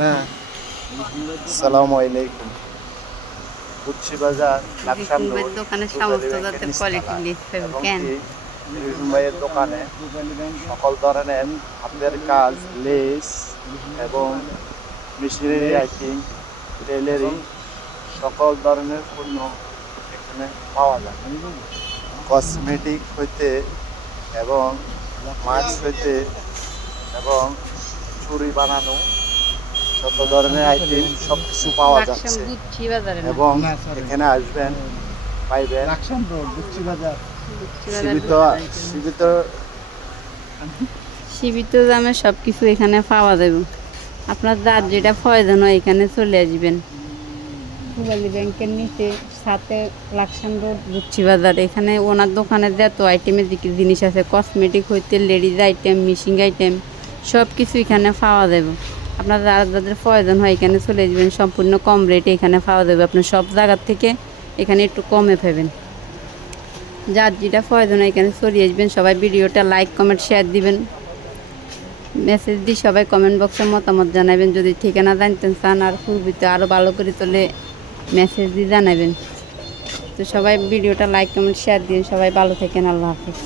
না। আসসালামু আলাইকুম। গুচ্ছি বাজার লাকসাম রোড দোকানে রূপালী সমস্ত ব্যাংকের জাতের কোয়ালিটি নিচতলা লিস্ট পাবেন এবং কেন? কি রিজু ভাইয়ের দোকানে সকল ধরনের হাতের কাজ, লেস এবং মেশিনারি আইটেম, টেলারিং সকল ধরনের পণ্য এখানে পাওয়া যায়। কসমেটিক হইতে এবং মাস্ক হইতে এবং চুড়ি বানানো যত ধরনের আইটেম সবকিছু পাওয়া লাকসাম যাচ্ছে গুচ্ছি বাজারে না, এবং এখানে আসবেন পাইবেন লাকসাম রোড গুচ্ছি বাজার। গুচ্ছি বাজার সীমিত সীমিত সীমিত দামে সব কিছু এখানে পাওয়া যাবে। আপনার যার যেটা প্রয়োজন হয় এখানে চলে আসবেন। রূপালী ব্যাংকের নিচে সাথে লাকসাম রোড গুচ্ছি বাজার। এখানে ওনার দোকানে যত আইটেমের জিনিস আছে, কসমেটিক হইতে লেডিজ আইটেম, মিশিং আইটেম সব কিছু এখানে পাওয়া যাবে। আপনার যাদের প্রয়োজন হয় এখানে চলে আসবেন। সম্পূর্ণ কম রেটে এখানে পাওয়া যাবে। আপনার সব জায়গার থেকে এখানে একটু কমে পাবেন। যার যেটা প্রয়োজন হয় এখানে চলে আসবেন। সবাই ভিডিওটা লাইক কমেন্ট শেয়ার দিবেন, মেসেজ দিয়ে সবাই কমেন্ট বক্সে মতামত জানাবেন। যদি ঠিকানা জানতেন চান আর পূর্বিতে আরও ভালো করে তোলে মেসেজ দিয়ে জানাবেন। তো সবাই ভিডিওটা লাইক কমেন্ট শেয়ার দিন। সবাই ভালো থাকেন। আল্লাহ হাফিজ।